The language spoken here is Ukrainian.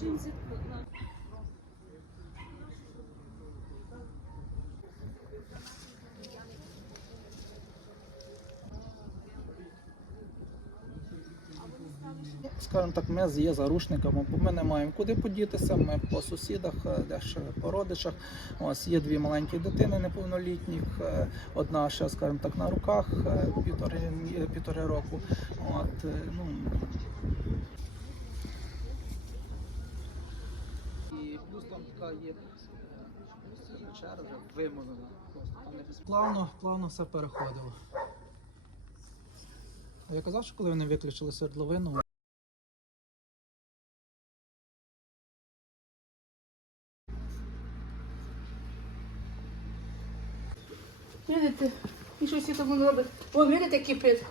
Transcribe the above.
жінці на Скажімо так, ми є зарушниками, бо ми не маємо куди подітися. Ми по сусідах, е, деж по родичах. Ось є дві маленькі дитини неповнолітніх, е, одна ще, скажімо так, на руках е, півтори, півтори року. От, ну, плюс там така є черга вимовлена. Просто там не без- Плавно, плавно все переходило. А Я казав, що коли вони виключили свердловину, Видите, і щось там робить. О, видите, який. Прид.